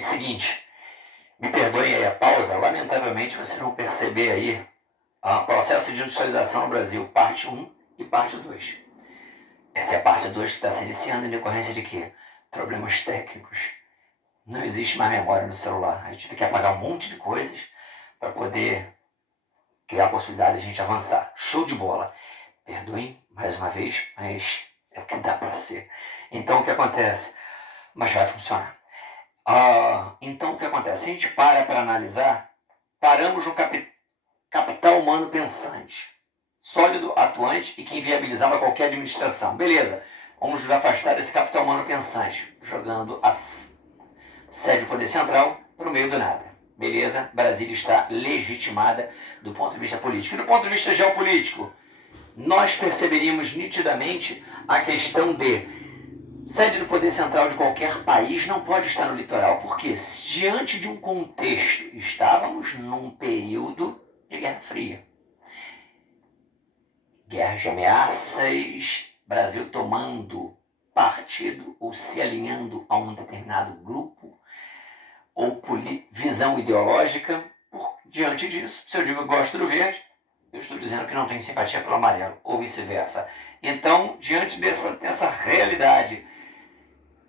Gente, seguinte, me perdoem aí a pausa, lamentavelmente vocês vão perceber aí o processo de industrialização no Brasil, parte 1 e parte 2. Essa é a parte 2 que está se iniciando em decorrência de quê? Problemas técnicos. Não existe mais memória no celular. A gente tive que apagar um monte de coisas para poder criar a possibilidade de a gente avançar. Show de bola. Perdoem mais uma vez, mas é o que dá para ser. Então o que acontece? Mas vai funcionar. Então o que acontece? Se a gente para analisar, paramos no capital humano pensante, sólido, atuante e que inviabilizava qualquer administração. Beleza, vamos nos afastar desse capital humano pensante, jogando a sede do poder central para o meio do nada. Beleza, Brasília está legitimada do ponto de vista político. E do ponto de vista geopolítico, nós perceberíamos nitidamente a questão de sede do poder central de qualquer país não pode estar no litoral, porque diante de um contexto, estávamos num período de Guerra Fria. Guerra de ameaças, Brasil tomando partido ou se alinhando a um determinado grupo ou visão ideológica. Diante disso, se eu digo que gosto do verde, eu estou dizendo que não tenho simpatia pelo amarelo, ou vice-versa. Então, diante dessa realidade,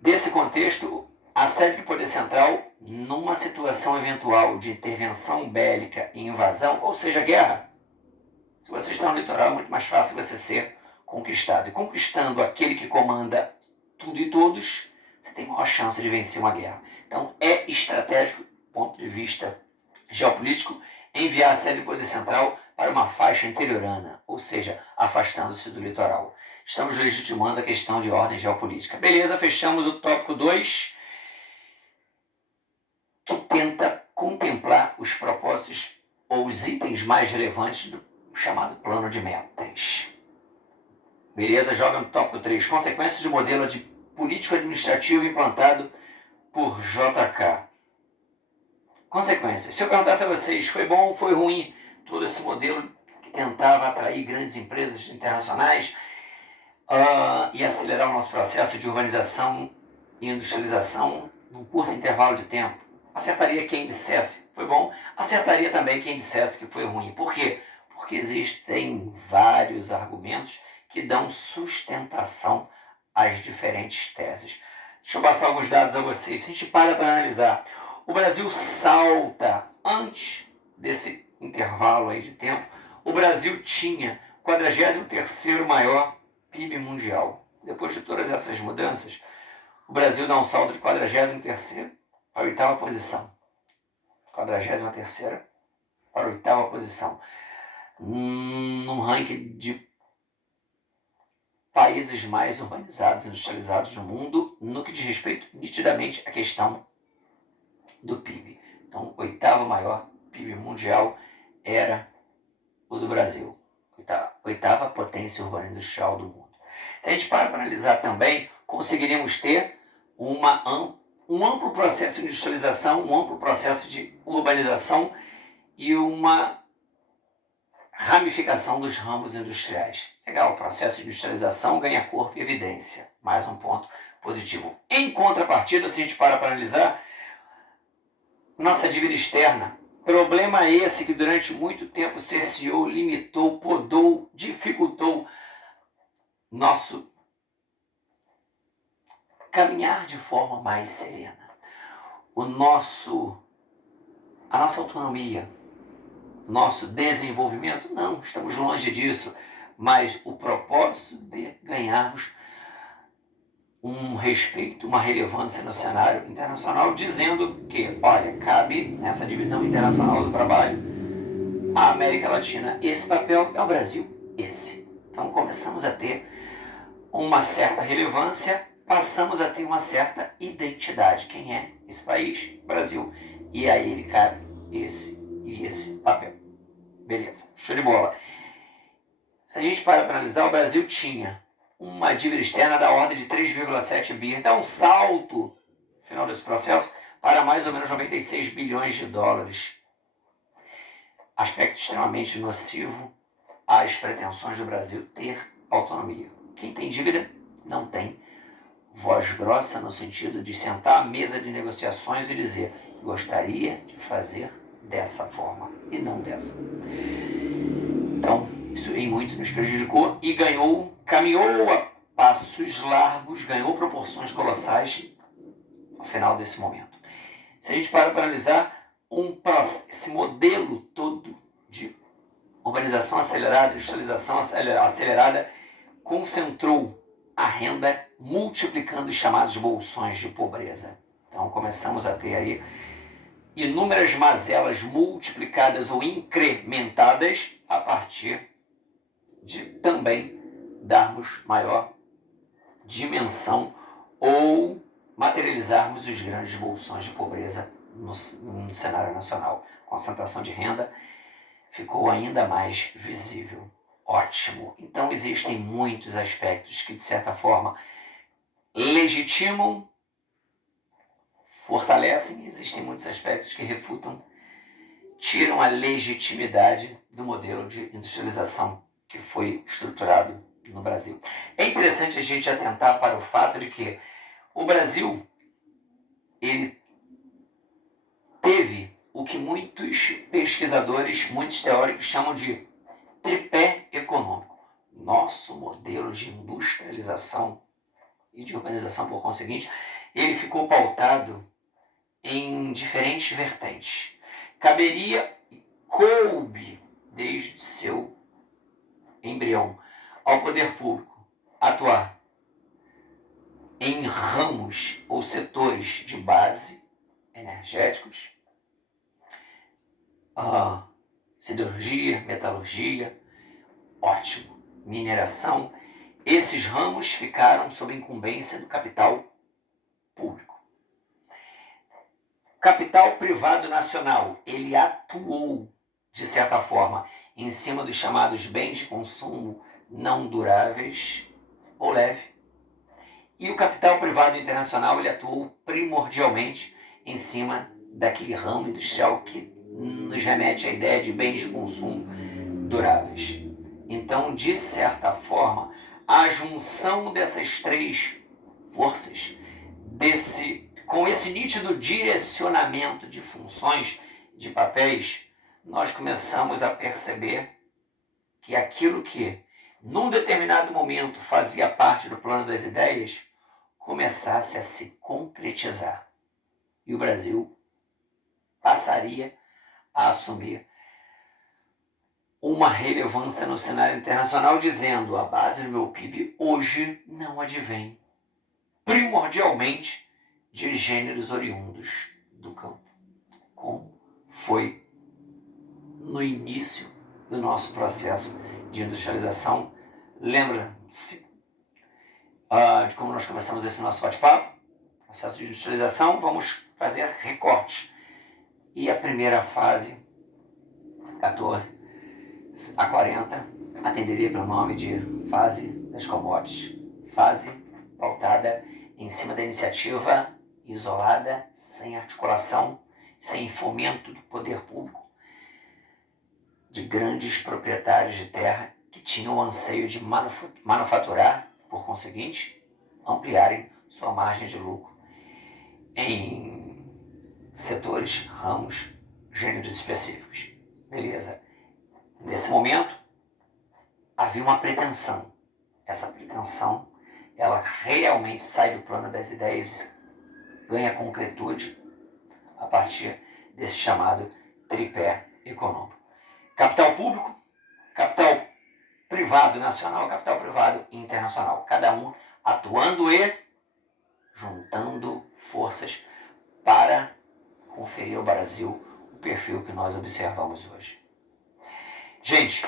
desse contexto, a sede do poder central, numa situação eventual de intervenção bélica e invasão, ou seja, guerra, se você está no litoral, é muito mais fácil você ser conquistado. E conquistando aquele que comanda tudo e todos, você tem maior chance de vencer uma guerra. Então, é estratégico, do ponto de vista geopolítico, enviar a sede do poder central para uma faixa interiorana, ou seja, afastando-se do litoral. Estamos legitimando a questão de ordem geopolítica. Beleza, fechamos o tópico 2, que tenta contemplar os propósitos ou os itens mais relevantes do chamado plano de metas. Beleza, joga no tópico 3, consequências do modelo de político-administrativo implantado por JK. Consequências. Se eu perguntasse a vocês, foi bom ou foi ruim todo esse modelo que tentava atrair grandes empresas internacionais e acelerar o nosso processo de urbanização e industrialização num curto intervalo de tempo? Acertaria quem dissesse foi bom, acertaria também quem dissesse que foi ruim. Por quê? Porque existem vários argumentos que dão sustentação às diferentes teses. Deixa eu passar alguns dados a vocês. Se a gente para analisar, o Brasil salta antes desse intervalo aí de tempo. O Brasil tinha o 43º maior PIB mundial. Depois de todas essas mudanças, o Brasil dá um salto de 43º para a 8ª posição. 43ª para a 8ª posição. Num ranking de países mais urbanizados, industrializados do mundo, no que diz respeito nitidamente à questão do PIB. Então, o 8º maior PIB mundial era o do Brasil. 8ª potência urbana industrial do mundo. Se a gente para analisar também, conseguiríamos ter um amplo processo de industrialização, um amplo processo de urbanização e uma ramificação dos ramos industriais. Legal, o processo de industrialização ganha corpo e evidência. Mais um ponto positivo. Em contrapartida, se a gente para analisar, nossa dívida externa, problema esse que durante muito tempo cerceou, limitou, podou, dificultou nosso caminhar de forma mais serena. A nossa autonomia, nosso desenvolvimento, não, estamos longe disso, mas o propósito de ganharmos um respeito, uma relevância no cenário internacional, dizendo que, olha, cabe nessa divisão internacional do trabalho a América Latina esse papel, é o Brasil esse. Então começamos a ter uma certa relevância, passamos a ter uma certa identidade. Quem é esse país? Brasil. E aí ele cabe esse e esse papel. Beleza, show de bola. Se a gente para analisar, o Brasil tinha uma dívida externa da ordem de 3,7 bi. Dá um salto, no final desse processo, para mais ou menos 96 bilhões de dólares. Aspecto extremamente nocivo às pretensões do Brasil ter autonomia. Quem tem dívida não tem voz grossa no sentido de sentar à mesa de negociações e dizer: gostaria de fazer dessa forma e não dessa. Então, isso em muito nos prejudicou e caminhou a passos largos, ganhou proporções colossais ao final desse momento. Se a gente para analisar esse modelo todo de urbanização acelerada, industrialização acelerada, concentrou a renda, multiplicando os chamados bolsões de pobreza. Então começamos a ter aí inúmeras mazelas multiplicadas ou incrementadas a partir de também darmos maior dimensão ou materializarmos os grandes bolsões de pobreza no cenário nacional. A concentração de renda ficou ainda mais visível. Ótimo. Então existem muitos aspectos que, de certa forma, legitimam, fortalecem, existem muitos aspectos que refutam, tiram a legitimidade do modelo de industrialização que foi estruturado no Brasil. É interessante a gente atentar para o fato de que o Brasil, ele teve o que muitos pesquisadores, muitos teóricos chamam de tripé econômico. Nosso modelo de industrialização e de urbanização, por conseguinte, ele ficou pautado em diferentes vertentes. Coube, desde seu embrião, ao poder público atuar em ramos ou setores de base energéticos, siderurgia, metalurgia, ótimo, mineração. Esses ramos ficaram sob incumbência do capital público. O capital privado nacional, ele atuou, de certa forma, em cima dos chamados bens de consumo não duráveis ou leve. E o capital privado internacional, ele atuou primordialmente em cima daquele ramo industrial que nos remete à ideia de bens de consumo duráveis. Então, de certa forma, a junção dessas três forças, com esse nítido direcionamento de funções, de papéis, nós começamos a perceber que aquilo que, num determinado momento, fazia parte do plano das ideias, começasse a se concretizar. E o Brasil passaria a assumir uma relevância no cenário internacional, dizendo: a base do meu PIB hoje não advém primordialmente de gêneros oriundos do campo, como foi no início do nosso processo de industrialização. Lembra-se de como nós começamos esse nosso bate-papo? Processo de industrialização, vamos fazer recortes. E a primeira fase, 14 a 40, atenderia pelo nome de fase das commodities. Fase pautada em cima da iniciativa isolada, sem articulação, sem fomento do poder público, de grandes proprietários de terra que tinham o anseio de manufaturar, por conseguinte, ampliarem sua margem de lucro em setores, ramos, gêneros específicos. Beleza. Nesse momento, havia uma pretensão. Essa pretensão, ela realmente sai do plano das ideias e ganha concretude a partir desse chamado tripé econômico. Capital público, capital privado nacional, capital privado internacional. Cada um atuando e juntando forças para conferir ao Brasil o perfil que nós observamos hoje. Gente,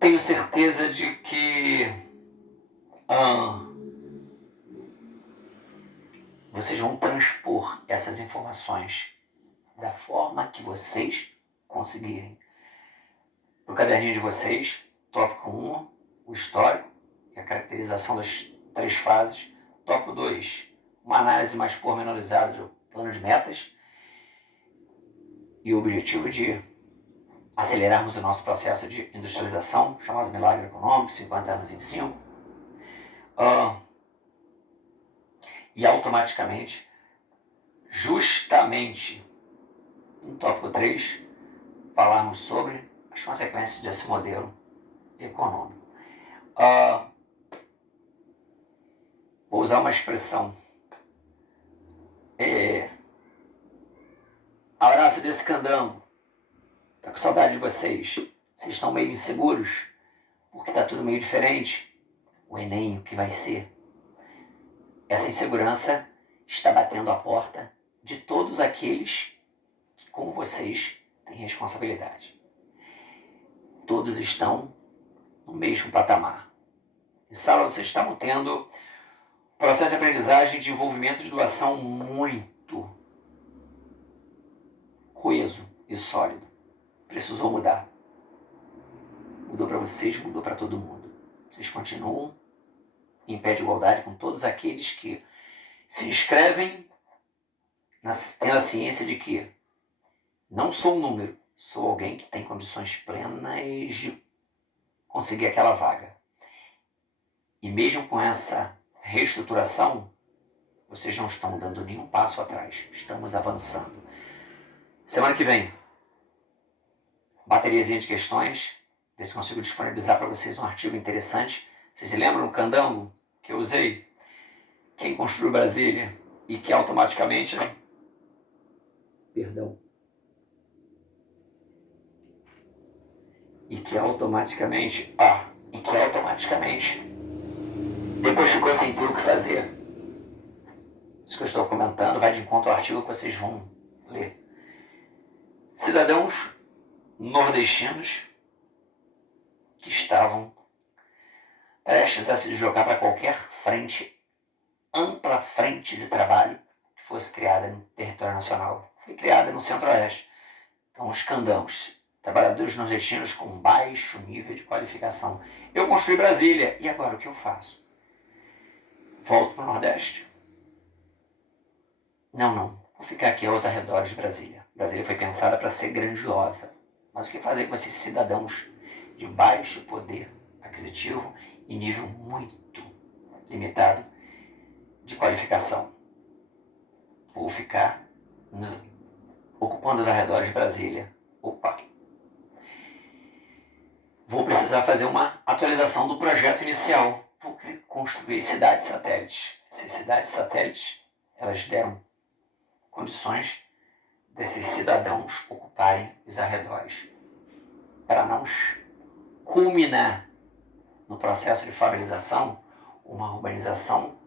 tenho certeza de que vocês vão transpor essas informações da forma que vocês conseguirem. No caderninho de vocês, tópico 1, o histórico e a caracterização das três fases. Tópico 2, uma análise mais pormenorizada do plano de metas e o objetivo de acelerarmos o nosso processo de industrialização, chamado Milagre Econômico, 50 anos em 5. E automaticamente, justamente no tópico 3, falarmos sobre as consequências desse modelo econômico. Vou usar uma expressão. Abraço desse candango. Tá com saudade de vocês. Vocês estão meio inseguros, porque tá tudo meio diferente. O Enem, o que vai ser? Essa insegurança está batendo a porta de todos aqueles que, como vocês, têm responsabilidade. Todos estão no mesmo patamar. Em sala, vocês estão tendo processo de aprendizagem de envolvimento de doação muito coeso e sólido. Precisou mudar. Mudou para vocês, mudou para todo mundo. Vocês continuam em pé de igualdade com todos aqueles que se inscrevem tendo a ciência de que não sou um número, sou alguém que tem condições plenas de conseguir aquela vaga. E mesmo com essa reestruturação, vocês não estão dando nenhum passo atrás. Estamos avançando. Semana que vem, bateriazinha de questões. Ver se consigo disponibilizar para vocês um artigo interessante. Vocês se lembram do candango que eu usei? Quem construiu Brasília e que automaticamente... E que automaticamente... depois ficou sem ter o que fazer. Isso que eu estou comentando vai de encontro ao artigo que vocês vão ler. Cidadãos nordestinos que estavam prestes a se deslocar para qualquer frente, ampla frente de trabalho que fosse criada no território nacional. Foi criada no Centro-Oeste. Então, os candangos, trabalhadores nordestinos com baixo nível de qualificação. Eu construí Brasília, e agora o que eu faço? Volto para o Nordeste? Não. Vou ficar aqui aos arredores de Brasília. Brasília foi pensada para ser grandiosa. Mas o que fazer com esses cidadãos de baixo poder aquisitivo e nível muito limitado de qualificação? Vou ficar ocupando os arredores de Brasília. Vou precisar fazer uma atualização do projeto inicial. Vou construir cidades satélites. Essas cidades satélites, elas deram condições desses cidadãos ocuparem os arredores. Para não culminar no processo de favelização, uma urbanização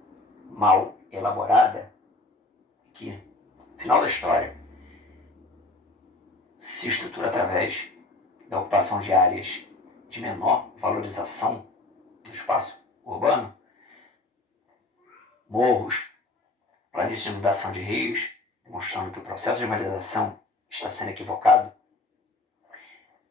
mal elaborada, que, no final da história, se estrutura através da ocupação de áreas de menor valorização do espaço urbano, morros, planícies de inundação de rios, demonstrando que o processo de urbanização está sendo equivocado.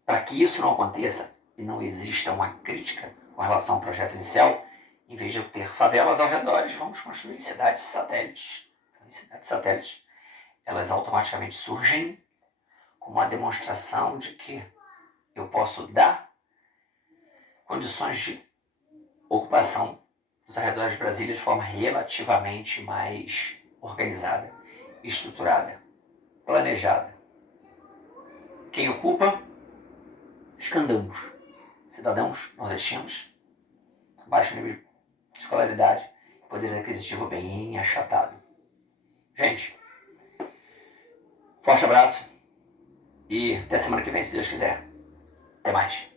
Para que isso não aconteça e não exista uma crítica com relação ao projeto inicial, em vez de eu ter favelas ao redor, vamos construir cidades satélites. Então, cidades satélites, elas automaticamente surgem como uma demonstração de que eu posso dar condições de ocupação dos arredores de Brasília de forma relativamente mais organizada, estruturada, planejada. Quem ocupa? Os candangos, cidadãos nordestinos, baixo nível de escolaridade, poder aquisitivo bem achatado. Gente, forte abraço e até semana que vem, se Deus quiser. Até mais.